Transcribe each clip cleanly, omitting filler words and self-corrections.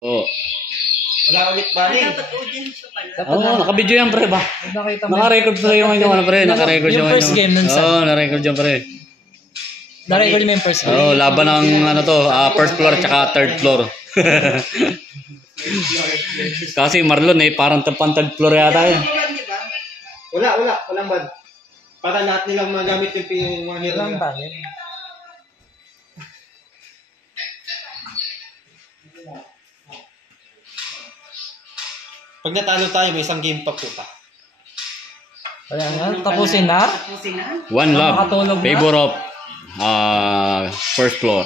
Oo. Wala ulit bali. Dapat audience ka pala. Oo, naka-video yan pre ba? Nakita mo. Naka-record pre yung ano pre, naka-record yung first game nun sa. Oo, naka-record yung pre. Na-record mo yung first game. Oo, laban ng ano to, first floor tsaka third floor. Kasi Marlon parang third floor yata yun. Walang ban. Para lahat nilang magamit yung mga hero Walang nila. ban. Pag natalo tayo, may isang game pa po pa. Kaya nga, tapusin na. Tapusin na. One love, Makatulog na. favor of first floor.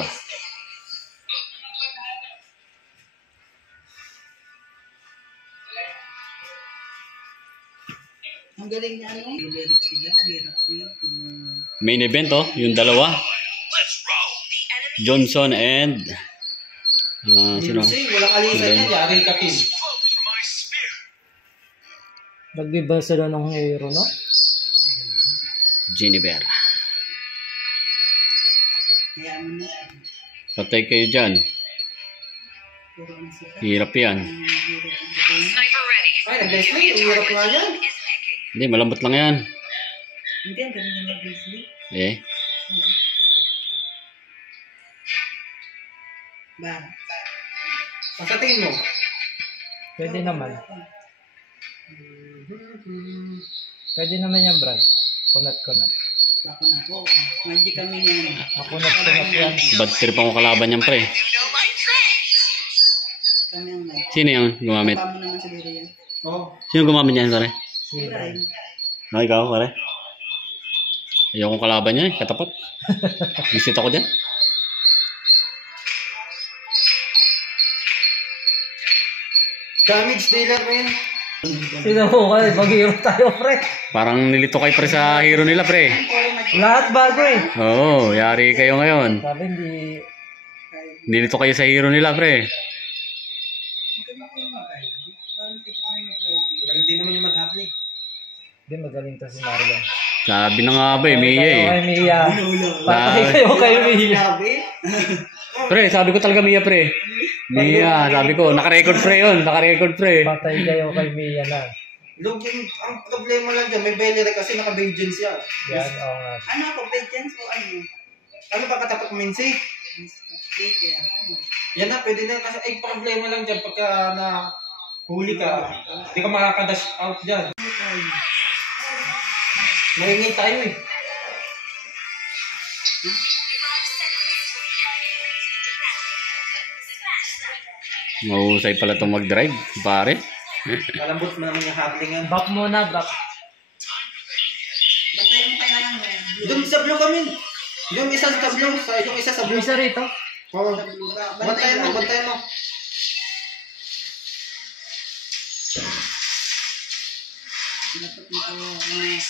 Ang galing niya, ano? Lyrics sila, hirap niya. Main event yung dalawa. Johnson and sino? Kasi walang alisan yan, yari ka team. Nag-iba sila ng hero, no? Jennifer. Kaya mo na. Patay kayo dyan. Puro na sila. Hirap yan. Ay, nag-wrestling, ang hirap nga yan. Hindi, malambot lang yan. Hindi, ang galing na Grizzly. Ba? Ang sa tingin mo? Pwede naman. Pwede naman yan, Brad. Kunat-kunat. Bako na po. Magic kami yan. Makunat-kunat yan. Bad trip ang kalaban yan, pre. Kami ang magic. Sino yung gumamit? Pamo naman siguro yan. Oo. Sino gumamit yan, pare? Si Brad. Ikaw, pare? Ayokong kalaban niya, katapat. Visit ako dyan. Damage dealer mo yun. Sino mo kayo? Mag-hero tayo, pre. Parang nilito kayo pre sa hero nila, pre. Lahat bago eh. Oo, yari kayo ngayon. Sabi hindi... Nilito kayo sa hero nila, pre. Magaling din naman yung mag-happening. Hindi, magaling to si Marlon. Sabi na nga ba, Mia Kayo kay Mia. Patay Sabi- kayo kay Mia. Pre, sabi ko talaga Mia, pre. Mia, sabi ko. Naka-record pre yun, naka-record pre. Patay kayo kay Mia na. Ang problema lang dyan, may belly kasi naka-vengeance yan. Yan, oo nga. Ano ako, vengeance o ano? Ano ba katapat mo minsi? Taker. Yan na, pwede na. Kasi ay problema lang dyan pagka na huli ka. Hindi ka makakadash out dyan. Maingay tayo eh. Mahusay pala itong mag-drive, pare. Malambot mo naman yung happening yan. Back muna, back. Batayin mo kaya lang yan. Doon sa blue kami. Yung isa sa blue, yung isa sa blue. Isa rito. Oo. Bantayan mo, bantayan mo. Dapat ito.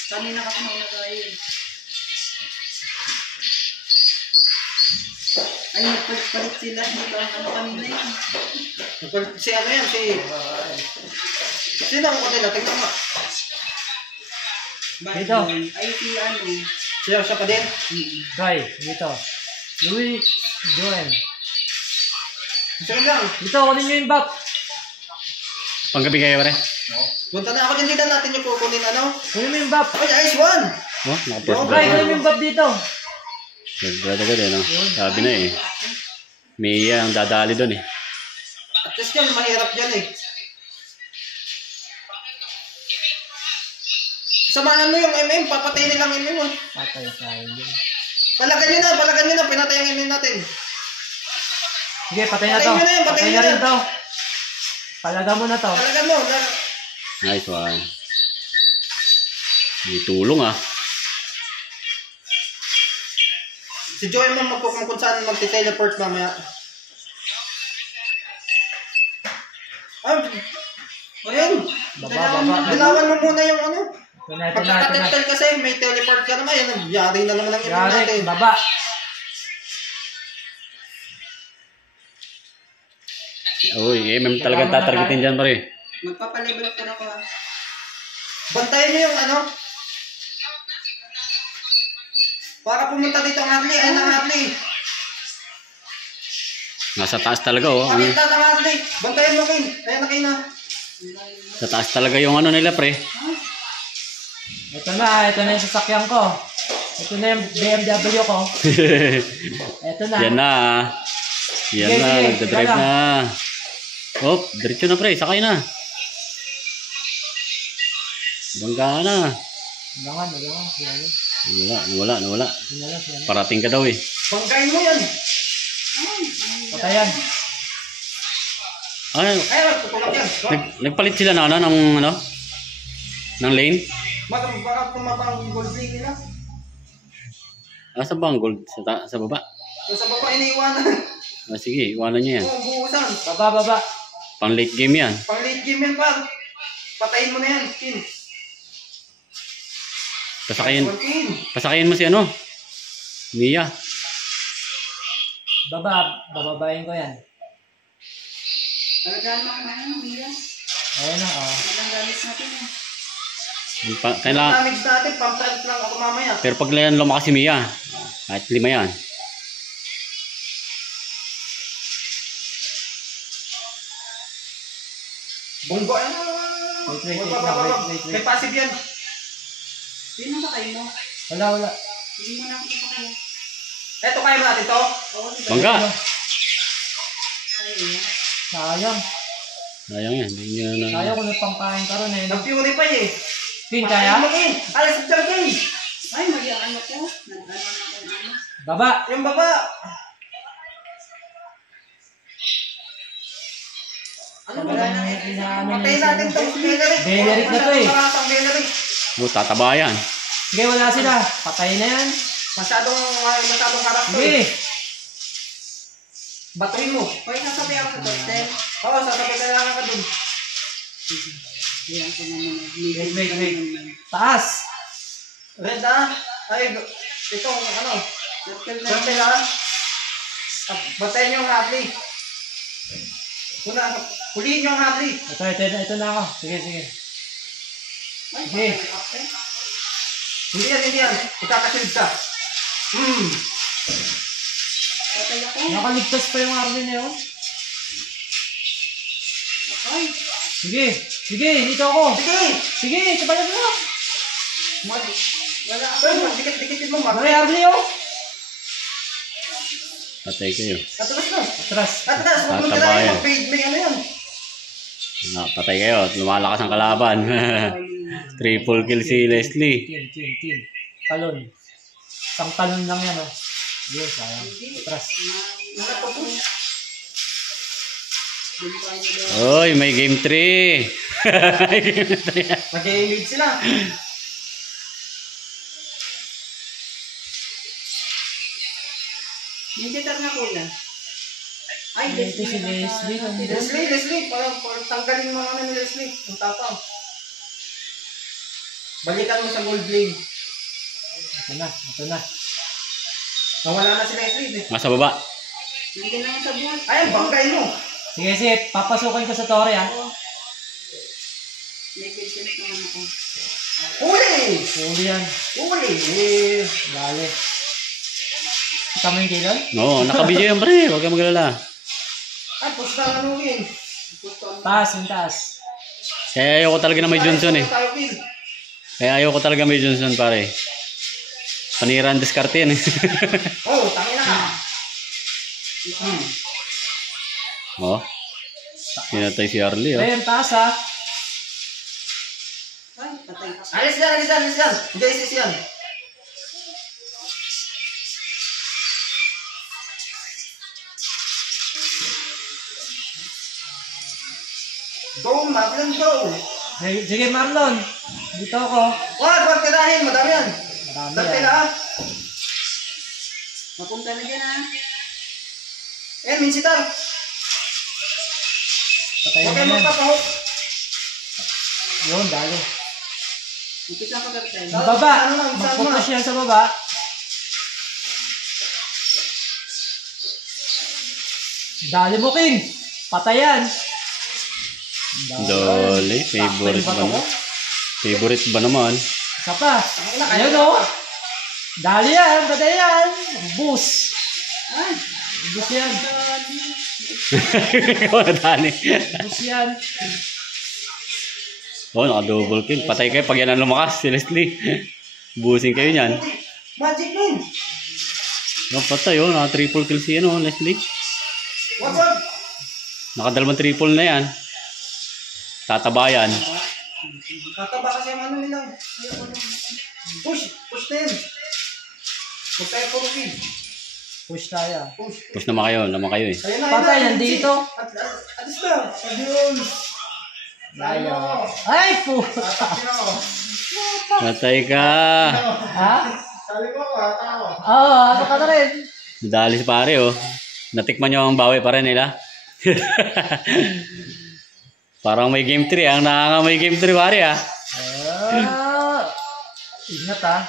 Kanina kasi nauna tayo. Ay, nagpalit sila. Hindi ba ano kanina yun? Si ano yan, sino ang kutin natin mo? Bakit Dito. yun? Ay, si ano. Siya pa din? Try, dito. Louis, Joel. Siya lang. Dito, kunin nyo yung back. Panggabi kayo, pare. Punta na ako din dito natin yung kukunin ano. Kunin mo yung back. Ay, ice one! Oh, naka-first Try, blood. kunin mo yung back dito. Agad no? Sabi na eh. Mia ang dadali doon eh. At least yan, mahirap yan eh. Samahan mo yung MM, papatay nilang MM mo. Patay tayo yun. Palagan nyo na, pinatay ang MM natin. Sige, patay na to. Patayin nyo na yan, Patay patayin na nyo rin na. to. Palaga mo na to. Palagan mo. Nice one. May tulong ah. Si Joey mo kung saan magti-teleport mamaya. Ayun. Baba. Dilawan mo muna yung ano. Ito na. Pagkakatental kasi may teleport ka naman. Yan, yari na naman ang MM natin. Yari, baba. Uy, MM talagang tatargetin dyan, pare. Magpapalevel ka na ko. Bantayan nyo yung ano. Para pumunta dito ang Harley. Ayun ang Harley. Nasa taas talaga oh. Kami tatangan ulit. Bantayan mo, King. Ayan na, King na. Sa taas talaga yung ano nila pre. Ito na yung sasakyan ko. Ito na yung BMW ko. Ito na. Yan na. Yan Sige, na, sige, nagdadrive sige na. Oh, diretso na pre, sakay na. Bangga na. Nalangan. Nawala. Parating ka daw eh. Banggain mo yan. Patayan. Ay, Ay, magtutulak yan. nagpalit sila na ng ano? Ng lane? Baka tumabang gold plate nila. Sa bang gold? Sa baba? Yung sa baba, iniiwanan. Sige, iwanan niyo yan. Oo, buusan. Baba. Pang late game yan. Pang late game yan, par. Patayin mo na yan, King. Pasakayin mo si ano? Mia. Bababayin ko yan. Talagaan mo ang Mia. Ayan na, oh. Walang galis natin eh. Kailangan. Damage natin, pang-front lang ako mamaya. Pero pag lumakas si Mia, kahit 5 yan. Bunggo yan. Wait. May passive yan. Sino sa kayo mo? Wala. Hindi mo na ako sasakay. Eto, kaya mo natin to. Bangga. Ay, Sayang. Sayang yan. Hindi nyo na. Sayang kung nagpampain ka ron eh. Nag-purify eh. Pin, kaya? Alas sa King. ay mali ang ano ko. Nag-ano na ako ng ano. Baba. Yung baba. Ano ba? Wala nang inaano Patayin niya natin sila. to. Beneric. Beneric na to eh. Masyadong Beneric. Tataba yan. Sige, wala sila. Patay na yan. Masyadong harap to Sige. eh. Batuin mo. Hoy, sasabi ako sa hotel. Oo, sasabay kailangan ka dun. Ayan ko naman. Wait. Taas. Red ah. Ay, itong ano. Circle ah. Batayin yung Hadley. Huliin yung Hadley. Ito na ako. Sige. Ay, Sige. Hindi yan. Ikakasilid ka. patay ako. Nakaligtas pa yung army na yun. Ay, Sige, dito ako. Sige! Sige, sabayan mo. Wala ako. Dikit-dikitin mo. May army oh. Patay kayo. Atras na. Atras. Huwag mo Tataba tirahin. yan. Mag-fade may ano yan. Patay kayo. Lumalakas ang kalaban. Triple kill si Leslie. Tin. Talon. Isang talon lang yan oh. Yes, sayang. Atras. Oy, may game 3. Mag-i-lead sila. yung gitar na kuya. Ay, Ito si Leslie. Leslie. Parang tanggalin mo ano ni Leslie. Yung tapang. Balikan mo sa gold blade. Ito na. Nawala na si Leslie. Nasa baba. Nandiyan na sa buwan. Ayan, banggay mo. Sige, papasukin ko sa tore ah. May patient naman ako. Huli! Huli yan. Huli! Dali. Kita mo yung kilon? Oo, nakabidyo yan pre. Huwag kang magalala. Ay, pusta na ano yun. Taas. Kaya ayoko talaga na may Johnson eh. Tayo, Phil. Kaya ayoko talaga may Johnson pare. Panira ang diskarte yan eh. Oh, tangin na ka. Oh. Pinatay si Arlie oh. Ayun, taas ah. Ay, patay ako. Alis yan. Hindi, isis yan. Go, Marlon, go! Sige Marlon. Dito ako. Huwag tirahin, madami yan. Marami Dati yan. na ah. Mapunta na dyan ah. Ayan, minsitar. Patayin Huwag mo kayo yan. magpapahok. Yun, dali. Umpisa ka kartel. Baba. Ano lang, saan mo? Mag-focus yan sa baba. Dali mo, King. Patayan. Dali, favorite ba naman? Favorite ba naman? Isa pa. Ayun o. Dali yan. Patayan. Boost. Ay, Ubus yan. Ikaw nadali. Ubus yan. Oh, naka-double kill. Patay kayo pag yan ang lumakas, si Leslie. Busin kayo niyan. Magic nun. Patay oh, naka-triple kill si ano, Leslie. Wag. Nakadalawang triple na yan. Tatabayan. Tataba kasi ang ano nila. Push na yan. Huwag tayo puro kill. Push tayo. Push naman kayo eh. Ayun na, Patay, nandito. Atis na. Ayun. Layo. Ay, puta. Patay ka. Ha? Sabi ko, hata ako. Oo, ano ka na rin? Nadali si pare oh. Natikman nyo ang bawi pa rin nila. Parang may game 3 ang may game 3 pare ah. Ingat ah.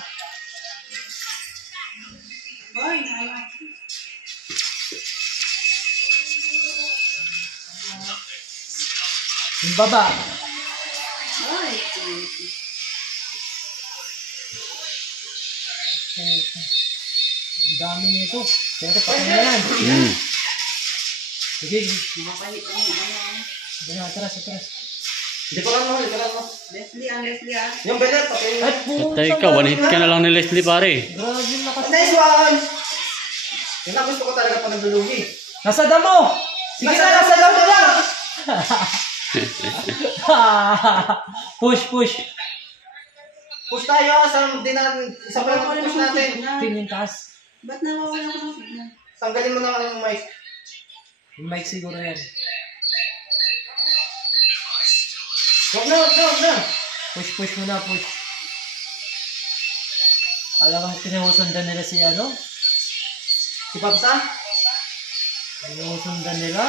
Boy, nala. Yung baba. Boy. Ang dami nito. Pero patay na yan. Sige. Mapahit ang ano. Ganyan, atras. Hindi ko lang mo. Leslie ah. Yung belet, patay. Ay, puta. Patay ka, one hit ka na lang ni Leslie pare. Grabe yung lakas. Nice one! Yun ang gusto ko talaga pa naglulugi. Nasa damo! Sige na, nasa damo na! Push. Push tayo, isa pa lang push natin. Tingin taas. Ba't nawawala ko ng signal? Tanggalin mo na ang mic. Yung mic siguro yan. Wag na. Push mo na, push. Alam mo, pinusundan nila si ano? Si Papsa? Pinusundan nila?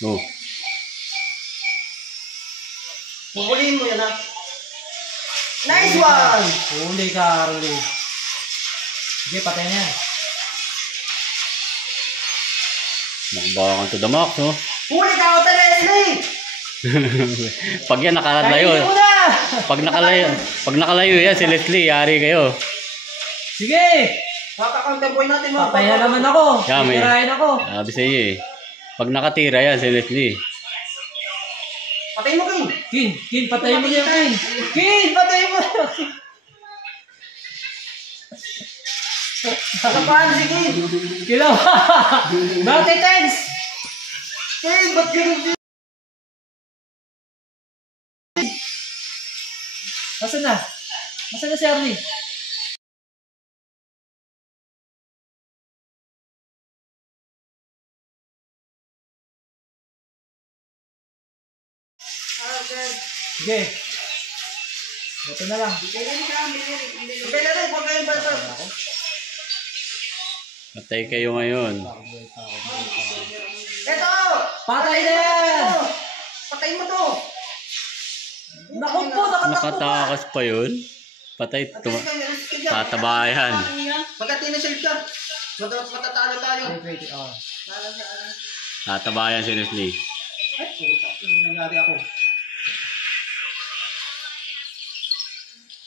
Oh. Pupuliin mo yan ha. Nice one! Huli ka, Arlie. Sige, patay na yan. Nakbakan to the max oh. Huli ka, Hotel Leslie! Pag yan nakalayo. Kainin mo na! Pag nakalayo yan si Leslie, yari kayo. Sige! Kaka-counterboy natin mga Patay na naman ako. Yeah, may- Titirahin ako. Sabi sa iyo eh. Pag nakatira yan si Leslie. Patay mo, King! Kin, patay mo yan, Kin. Kin, patay mo. Nakapahan si King! Kilaw. Multi-tanks. King, ba't ganun? Nasaan na? Nasaan na si Arnie? Sige. Ito na lang. Bela rin, huwag kayong balsa. Patay kayo ngayon. Eto! Patay na yan! Patay mo to! Naku po, nakatakbo pa. Nakatakas pa yun. Patay. Tatabayan. Magka-tinasil ka. Matatalo tayo. Wait. Oh. Tatabayan si Leslie. Ay, puta. Nangyari ako.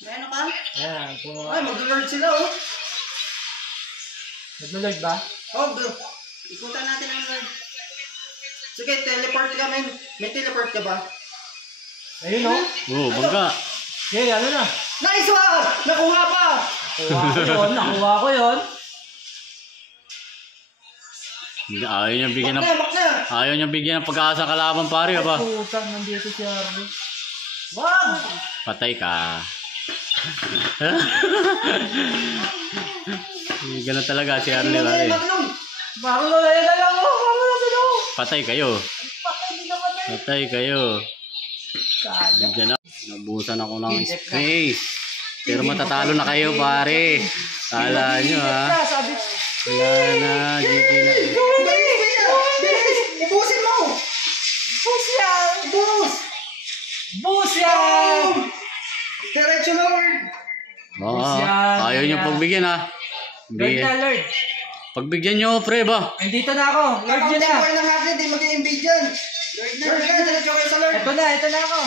May ano ka? Ayan. Kung Ay, mag-lord sila oh. naglalag ba? Oh, Ikutan natin ang Lord. sige, teleport ka, men. May teleport ka ba? Ayun o. Oo, bangga. Okay, ano na? Nice one! Nakuha pa! Nakuha ko yun. Ayaw niya bigyan ng... Bak na! Ayaw niya bigyan ng pag-asa kalaban pare ba? Putang, nandito si Arnie. Wag! Patay ka. Ganun talaga si Arlie pare. Bakit mo na yun na lang mo? Bakit mo sila? Patay kayo. Patay din naman na yun. Patay kayo. Sayang. Diyan na. Nabusan ako ng space. Pero matatalo na kayo pare. Kala nyo ha. Sabi, Wala na. GG na. Bilis, kuya! Bilis! Ibusin mo! bus yan! Bus! Bus yan! Diretso na, Lord! Oo. yan, Ayaw nyo yan. pagbigyan ha. Lord na, Lord. Pagbigyan nyo pre ba? Andito na ako. Lord yun na. Contemporary ng akin, di mag-i-invade yan. Lord ka, diretso kayo sa Lord. Ito na ako.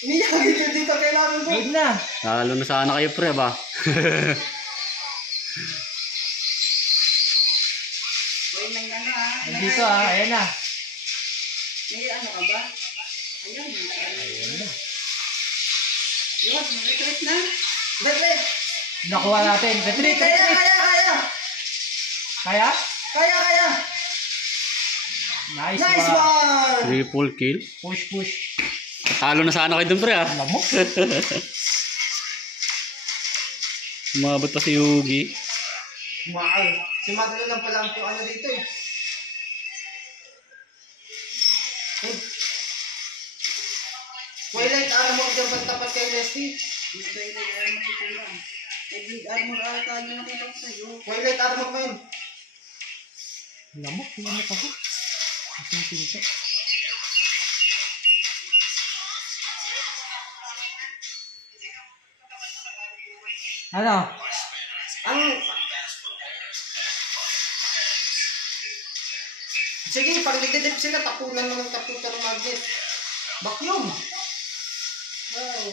Iniyak dito kailangan ko. Huwag na. Lalo na sana kayo pre ba? Uy, may ano ha. Nandito ah, ayan na. May ano ka ba? Ayun. Ayan na. Yun, retreat na. Retreat. Nakuha natin. Retreat, Kaya, retreat. kaya. Kaya? Kaya. Nice, Nice one. one. Triple kill. Push. Talo na sana kayo dun pre ah. Alam mo? Umabot pa si Yugi. Wow. Si Madalo lang pala ang ano dito eh. Twilight armor dyan pagtapat kay Leslie. May Twilight armor dito lang. May bleed armor ata yung nakita ko sa'yo. Twilight armor mo yun. Alam mo? Tingnan mo pa ko. Ito yung pinto. Ano? Ang... Sige, pag nagdidip sila, tapunan mo ng tapunan ng magnet. Vacuum. Wow.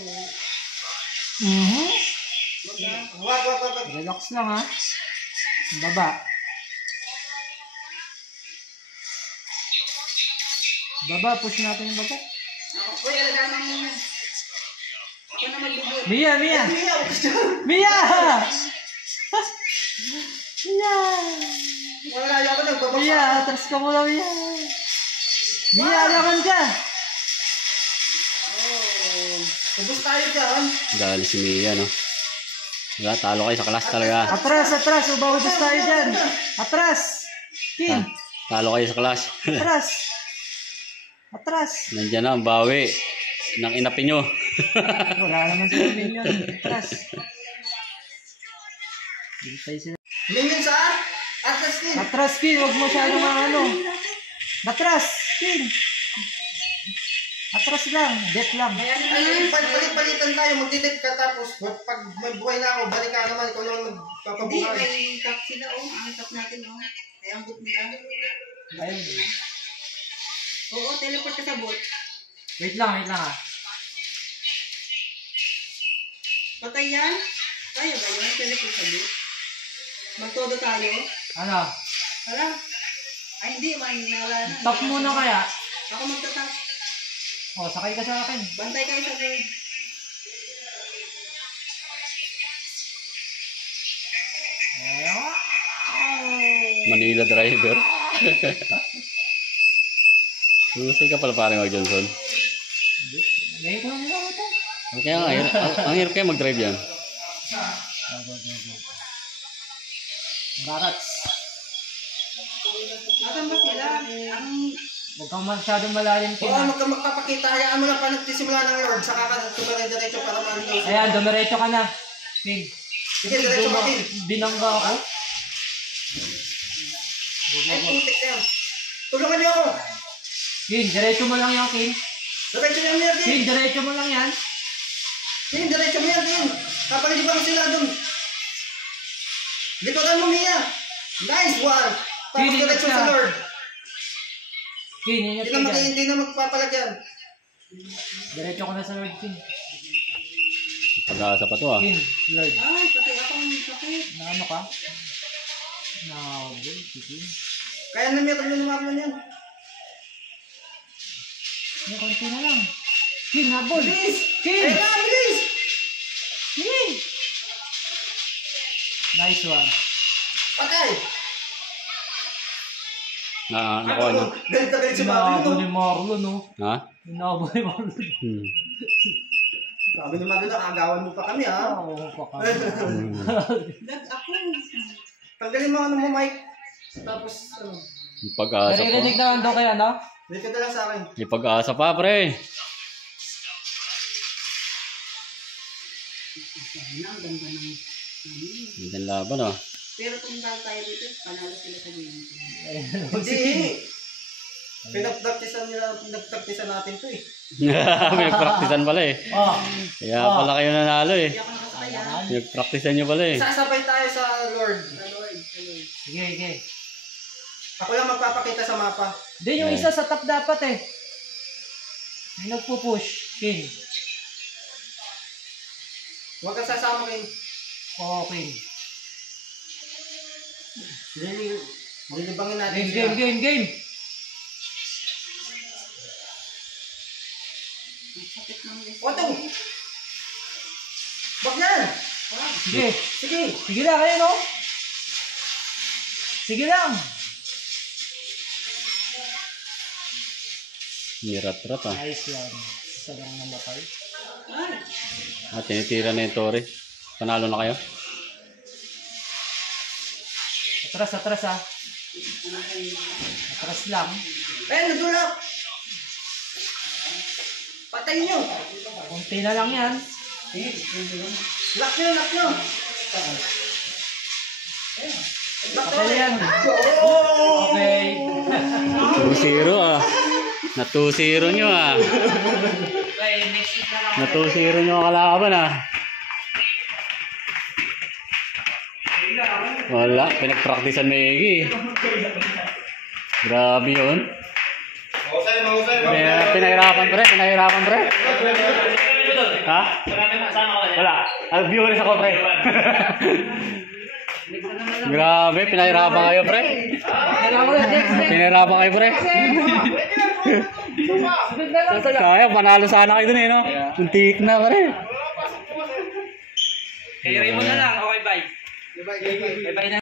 Mhm. Wag. Relax lang ha. Baba. Baba, push natin yung baba. Uy, alagaan mo muna. Ako na magbubot. Mia! Mia! Mia! Wala ako nagbabasa. Mia, atras ka muna, Mia. Mia, laban ka. Oh. Ubus tayo dyan. Dahil si Mia no. Wala, talo kayo sa class talaga. Atras. Ubahubos tayo dyan. Atras. King. Talo kayo sa class. Atras. Nandiyan na ang bawi ng inapi nyo. Wala naman sila minion. Atras. Hintay sila. Minion saan? Atlas din. Atras, King. Huwag mo masyadong ano. Atras, King. Atras lang. Det lang. Ay, palit-palitan tayo. Mag-delete ka tapos pag may buhay na ako, balik ka naman. Ikaw naman Hindi, magpapabuhay. may tap sila ang tap natin Ay, ang boot nila. Ayun. Oo, teleport ka sa boot. Wait lang ha. Patay yan? Kaya ba yun? Teleport sa boot? Magtodo tayo? Ano? Tara. Ay, hindi. Wala na. Top muna kaya. Ako magtatap. O, sakay ka sa akin. Bantay kayo sa board. Manila driver. Susay ka pala parang Mag Johnson. Ngayon ko lang nila ito. Okay, ang hirap kayo mag-drive yan. Barats. Nasaan ba sila? Huwag kang masyadong malalim Oo, magpapakita. Hayaan mo lang pa nagsisimula ng Lord. Saka ka tumare-diretso para maaligaw. Ayan, dumiretso ka na. King. Sige, diretso ka din. Binangga ako. Ay, putik na yan. Tulungan niyo ako. King, diretso mo lang yan, King. Diretso niyo yan, King, diretso mo lang yan. King, diretso mo yan, King. Kapag-ibang sila dun. Likodan mo, Mia. Nice one. Tapos King, diretso ingat sa ka. Lord. King, ingat ka dyan. Hindi na magpapalagyan. Diretso ko na sa Lord, King. Pag-asa pa to ah. King, Lord. Ay, patay akong sakit. Na ano ka? Nahabol, si King. Kaya na Mia, kami lumablan yan. May konti na lang. King, habol. Bilis! King! Ayun na, bilis! King! Nice one. Patay! Nakuha nyo. Galit na galit si Inahabol Mabel, ni no? Marlon, no? Ha? Inahabol ni Marlon. Sabi ni Mabel, agawan mo pa kami, ha? Oo, pa ka. Dag ako. Tanggalin mo ano mo, Mike. Tapos, ano, May pag-asa pa. Naririnig naman doon kaya, no? balik ka na lang sa akin. May pag-asa pa pre. Ang ganda ng... Hindi laban ah. Pero kung dahil tayo dito, panalo sila sa game. Hindi. Pinagpraktisan nila, pinagpraktisan natin to eh. May praktisan pala eh. Oh. Kaya pala kayo nanalo eh. Hindi ako nakasaya. Pinagpraktisan nyo pala eh. Sasabay tayo sa Lord. Sa Lord. Sige, sige. Ako lang magpapakita sa mapa. Hindi, yung isa sa top dapat eh. May nagpo-push. King. Huwag ka sasama kayo. Okay. Lilibangin natin Game. Sakit ng list. Oto! Wag yan! Sige. Sige! Sige lang, ayun o. Sige lang. Nirat-rat ah. Nice yan. Isa lang namatay. Ay, Tinitira na yung Torre. Panalo na kayo? Atras ah. Atras lang. Eh, nadulak! Patay nyo! Kunti na lang yan. Lock nyo! Patay yan. Oh! Okay. 2-0 ah. Na 2-0 nyo ah. Okay, next week na lang. Na 2-0 nyo ang kalaban ah. Wala, pinagpraktisan Megi. Grabe yun. Pinahirapan pre. Ha? Wala. Viewers ako pre. Grabe, pinahirapan kayo pre. Pinahirapan kayo pre. Kaya, panalo sana kayo dun eh no? Untik na pre. Kaya mo na lang. Okay, bye. Bye-bye. Bye-bye na.